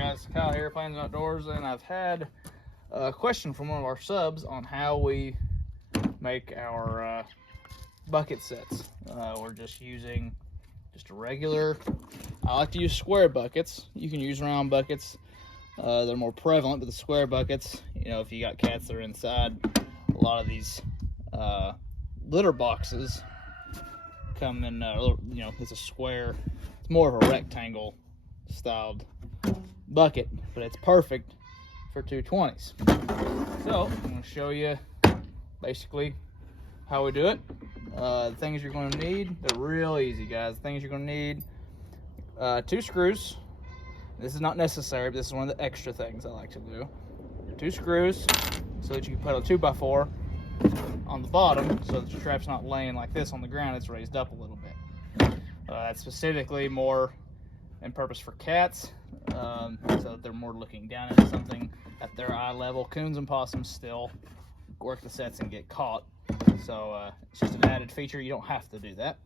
guys, Kyle here, Plainsmen Outdoors, and I've had a question from one of our subs on how we make our bucket sets. We're just using a regular, I like to use square buckets. You can use round buckets. They're more prevalent, but the square buckets, you know, if you got cats that are inside, a lot of these litter boxes come in, you know, it's a square, it's more of a rectangle styled bucket, but it's perfect for 220s. So I'm going to show you basically how we do it. The things you're going to need, they're real easy, guys. The things you're going to need, 2 screws. This is not necessary, but this is one of the extra things I like to do. 2 screws so that you can put a 2x4 on the bottom so that your trap's not laying like this on the ground, it's raised up a little bit. That's specifically more in purpose for cats, so that they're more looking down into something at their eye level. Coons and possums still work the sets and get caught, so it's just an added feature. You don't have to do that.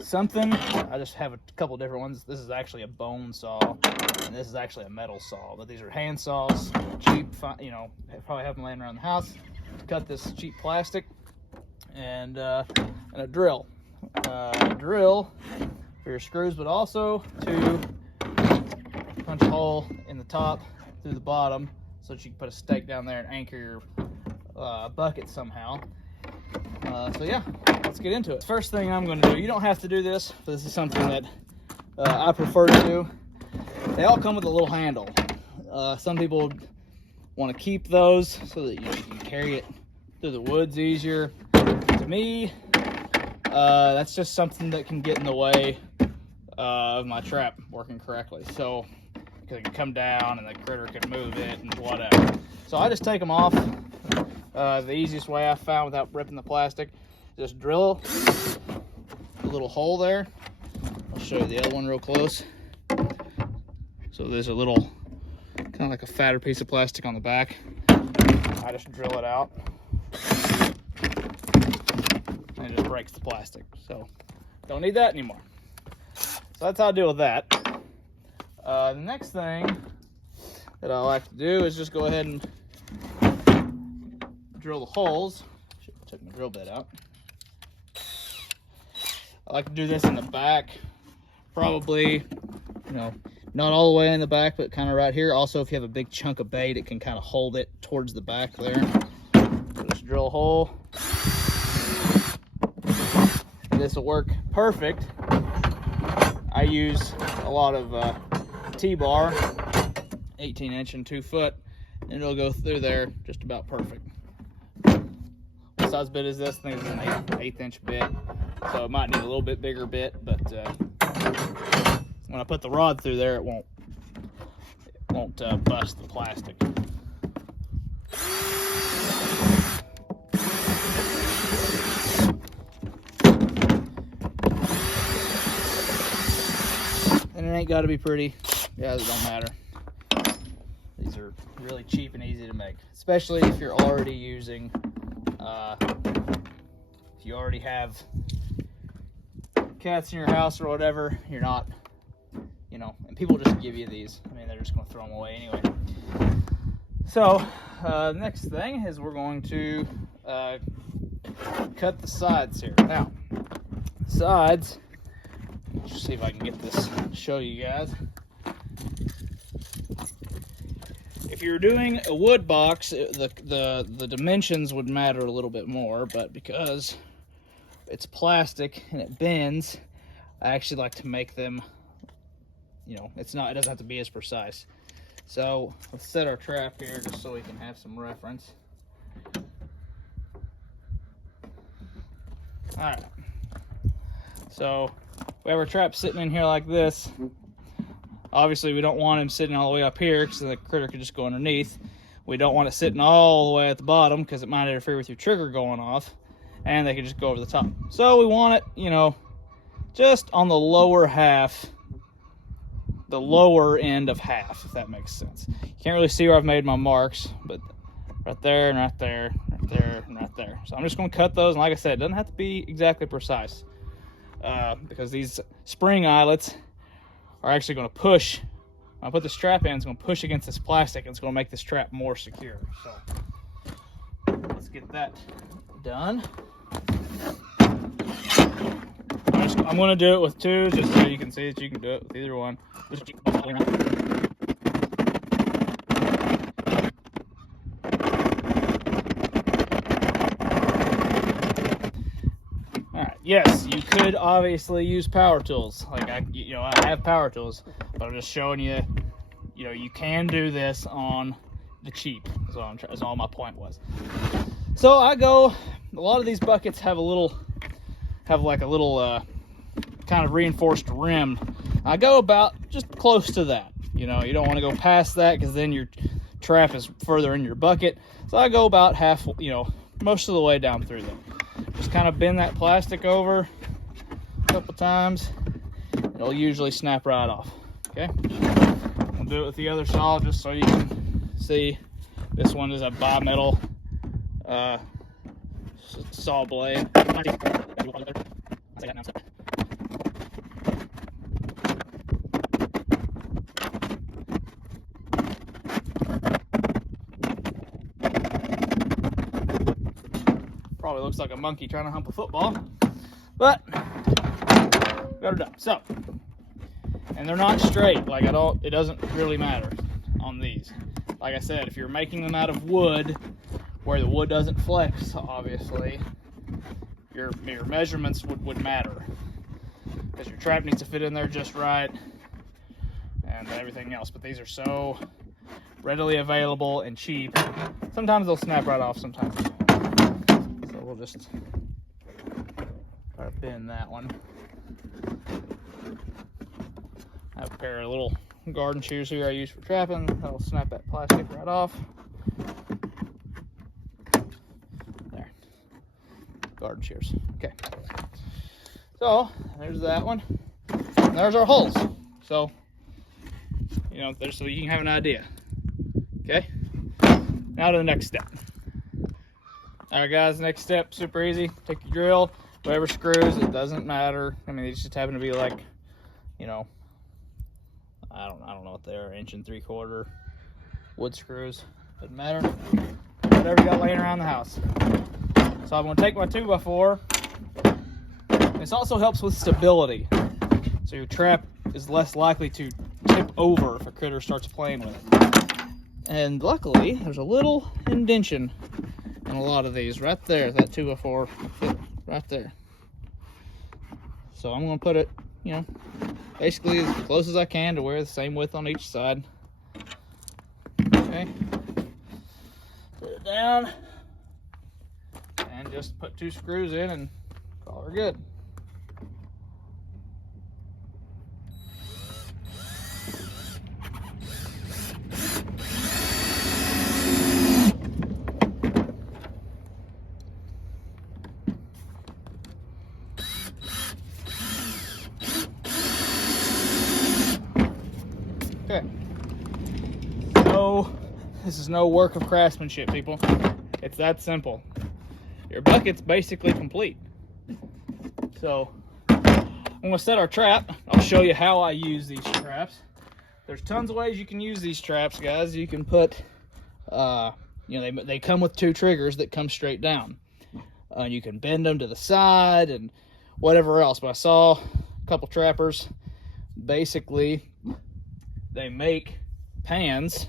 Something, I just have a couple different ones. This is actually a bone saw, and this is actually a metal saw, but these are hand saws, cheap, you know, probably have them laying around the house. Cut this cheap plastic, and a drill. Drill for your screws, but also to punch a hole in the top through the bottom so that you can put a stake down there and anchor your bucket somehow. So yeah, let's get into it. First thing I'm going to do, you don't have to do this, but this is something that I prefer to do. They all come with a little handle. Some people want to keep those so that you can carry it through the woods easier. To me, that's just something that can get in the way of my trap working correctly. So, because it can come down and the critter can move it and whatever. So I just take them off. The easiest way I found without ripping the plastic, just drill a little hole there. I'll show you the other one real close. So there's a little, kind of like a fatter piece of plastic on the back. I just drill it out, and it just breaks the plastic. So don't need that anymore. So that's how I deal with that. The next thing that I like to do is just go ahead and drill the holes. Should have took my drill bit out. I like to do this in the back, probably, you know, not all the way in the back, but kind of right here. Also, if you have a big chunk of bait, it can kind of hold it towards the back there. So just drill a hole. This will work perfect. I use a lot of T-bar, 18-inch and 2-foot, and it'll go through there just about perfect. What size bit is this? I think it's an 1/8-inch bit, so it might need a little bit bigger bit, but when I put the rod through there, it won't bust the plastic. And it ain't got to be pretty. Yeah, it don't matter. These are really cheap and easy to make, especially if you're already using, if you already have cats in your house or whatever, you're not, you know, and people just give you these. I mean, they're just going to throw them away anyway. So, the next thing is we're going to cut the sides here. Now, sides, let's see if I can get this to show you guys. If you're doing a wood box, the dimensions would matter a little bit more, but because it's plastic and it bends, I actually like to make them, you know, it doesn't have to be as precise. So let's set our trap here just so we can have some reference. All right. So we have our trap sitting in here like this. Obviously, we don't want him sitting all the way up here because the critter could just go underneath. We don't want it sitting all the way at the bottom because it might interfere with your trigger going off, and they could just go over the top. So we want it, you know, just on the lower half, the lower end of half, if that makes sense. You can't really see where I've made my marks, but right there and right there, right there and right there. So I'm just going to cut those, and like I said, it doesn't have to be exactly precise because these spring eyelets are actually going to push When I put this trap in, it's going to push against this plastic, and it's going to make this trap more secure. So let's get that done. I'm going to do it with two, just so you can see that you can do it with either one. Alright, yes, you could obviously use power tools. Like I have power tools, but I'm just showing you, you can do this on the cheap. That's all my point was. So a lot of these buckets have like a little kind of reinforced rim. I go about just close to that. You don't want to go past that because then your trap is further in your bucket. So I go about half, most of the way down through there. Just kind of bend that plastic over a couple times. It'll usually snap right off. Okay. I'll do it with the other saw just so you can see. This one is a bimetal saw blade. Probably looks like a monkey trying to hump a football, but got it done. So, and they're not straight. Like it doesn't really matter on these. Like I said, if you're making them out of wood, where the wood doesn't flex, obviously, your measurements would matter, because your trap needs to fit in there just right, and everything else. But these are so readily available and cheap. Sometimes they'll snap right off, sometimes. So we'll just try to bend that one. I have a pair of little garden shears here I use for trapping. That'll snap that plastic right off. There. Garden shears. Okay. So there's that one. And there's our holes. So, there's so you can have an idea. Okay. Now to the next step. Alright guys, next step, super easy. Take your drill, whatever screws, it doesn't matter. I mean, these just happen to be like, I don't know what they are, 1 3/4 wood screws. Doesn't matter. Whatever you got laying around the house. So I'm going to take my 2x4. This also helps with stability. So your trap is less likely to tip over if a critter starts playing with it. And luckily, there's a little indention in a lot of these. Right there, that 2x4 fit right there. So I'm going to put it, basically as close as I can to where the same width on each side. Okay. Put it down. And just put 2 screws in and call her good. Okay. So, this is no work of craftsmanship, people. It's that simple. Your bucket's basically complete. So, I'm going to set our trap. I'll show you how I use these traps. There's tons of ways you can use these traps, guys. You can put, they come with 2 triggers that come straight down. You can bend them to the side and whatever else. But I saw a couple trappers, basically, they make pans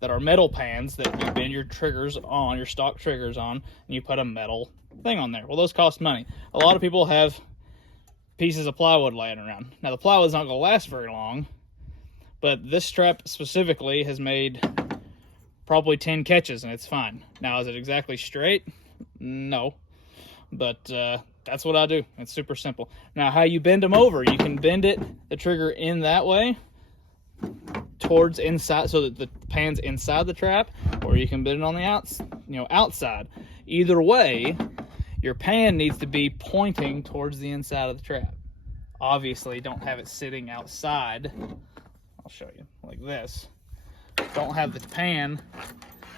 that are metal pans that you bend your triggers on, your stock triggers on, and you put a metal thing on there. Well, those cost money. A lot of people have pieces of plywood laying around. Now, the plywood's not going to last very long, but this trap specifically has made probably 10 catches, and it's fine. Now, is it exactly straight? No. But that's what I do. It's super simple. Now, how you bend them over, you can bend the trigger in that way, towards inside, so that the pan's inside the trap, or you can bend it on the outside. Either way, your pan needs to be pointing towards the inside of the trap. Obviously, don't have it sitting outside. I'll show you, like this. Don't have the pan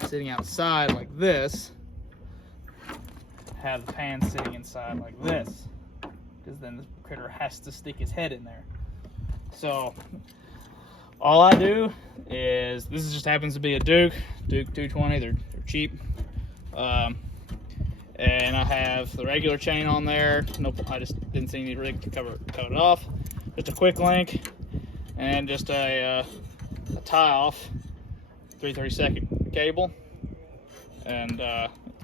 sitting outside like this. Have the pan sitting inside like this, because then the critter has to stick his head in there. So all I do is, this just happens to be a Duke 220. They're cheap. And I have the regular chain on there. Nope, I just didn't see any rig to cut it off. Just a quick link and just a tie off 3/32 cable, and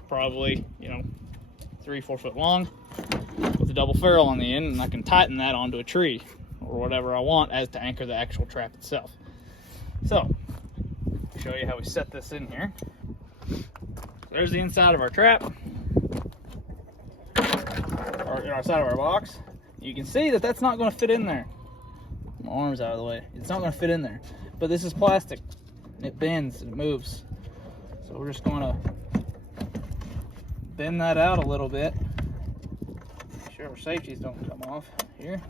probably, you know, 3-4 foot long with a double ferrule on the end, and I can tighten that onto a tree or whatever I want as to anchor the actual trap itself. So I'll show you how we set this in here. So there's the inside of our trap, or outside of our box. You can see that that's not going to fit in there. My arm's out of the way. It's not going to fit in there. But this is plastic. It bends and it moves. So we're just going to bend that out a little bit. Make sure our safeties don't come off here.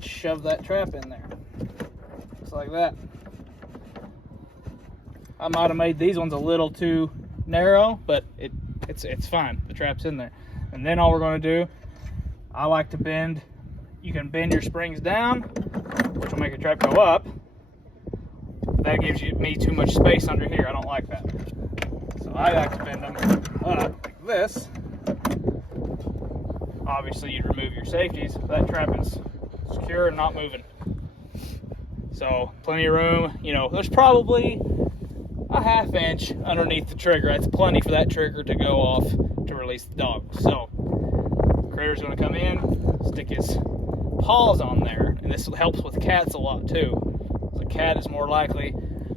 Shove that trap in there. Just like that. I might have made these ones a little too narrow, but it's fine. The trap's in there. And then all we're going to do, I like to bend. You can bend your springs down, which will make the trap go up. That gives me too much space under here. I don't like that. So I like to bend them up like this. Obviously, you'd remove your safeties. That trap is secure and not moving. So plenty of room. You know, there's probably a 1/2 inch underneath the trigger. That's plenty for that trigger to go off to release the dog. So Critter's going to come in, stick his paws on there, and this helps with cats a lot too. The cat is more likely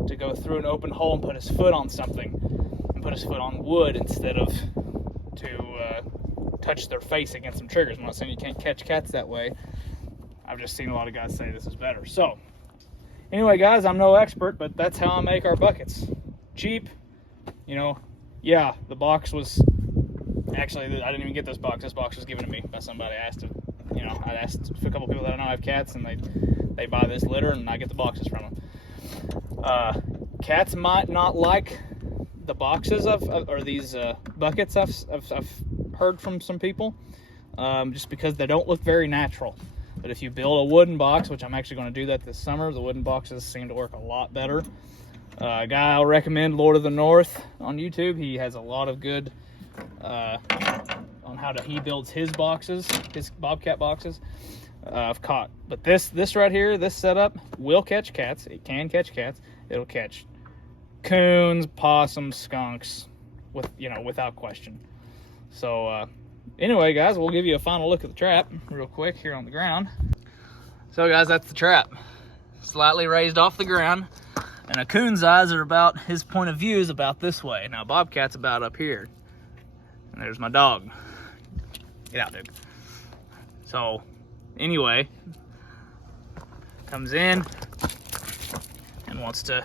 to go through an open hole and put his foot on something, and put his foot on wood instead of to touch their face against some triggers. I'm not saying you can't catch cats that way. I've just seen a lot of guys say this is better. So anyway, guys, I'm no expert, but that's how I make our buckets. Cheap, you know. Yeah, the box was actually, I didn't even get this box. This box was given to me by somebody. I asked, you know, I asked a couple people that I know have cats, and they buy this litter, and I get the boxes from them. Cats might not like the boxes or these buckets. I've heard from some people, just because they don't look very natural. But if you build a wooden box, which I'm actually going to do that this summer, the wooden boxes seem to work a lot better. A guy I'll recommend, Lord of the North on YouTube. He has a lot of good on how he builds his boxes, his bobcat boxes. I've caught, but this right here, this setup will catch cats. It can catch cats. It'll catch coons, possums, skunks, without question. So anyway, guys, we'll give you a final look at the trap real quick here on the ground. So guys, that's the trap, slightly raised off the ground, and a coon's eyes are about, his point of view is about this way. Now bobcat's about up here, and there's my dog. Get out, dude. So anyway, comes in and wants to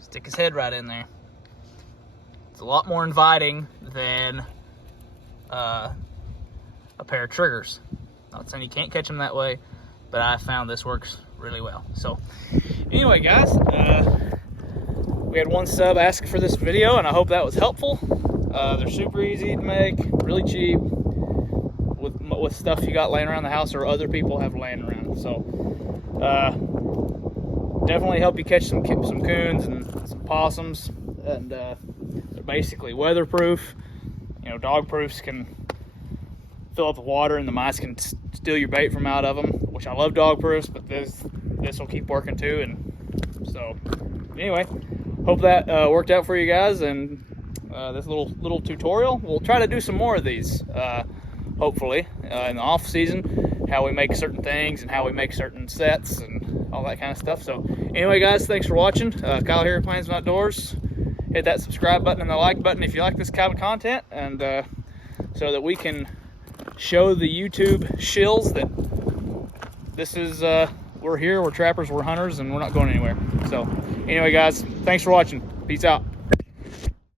stick his head right in there. It's a lot more inviting than a pair of triggers. Not saying you can't catch them that way, but I found this works really well. So anyway, guys, we had one sub ask for this video, and I hope that was helpful. They're super easy to make, really cheap, with stuff you got laying around the house or other people have laying around. So definitely help you catch some coons and some possums, and they're basically weatherproof. You know, dog proofs can fill up the water and the mice can steal your bait from out of them, which I love dog proofs, but this will keep working too. And so anyway, hope that worked out for you guys, and this little tutorial, we'll try to do some more of these hopefully in the off season, how we make certain things and how we make certain sets and all that kind of stuff. So anyway, guys, thanks for watching. Kyle here at Plainsmen Outdoors. Hit that subscribe button and the like button if you like this kind of content, and so that we can show the YouTube shills that this is we're here, we're trappers, we're hunters, and we're not going anywhere. So anyway, guys, thanks for watching. Peace out.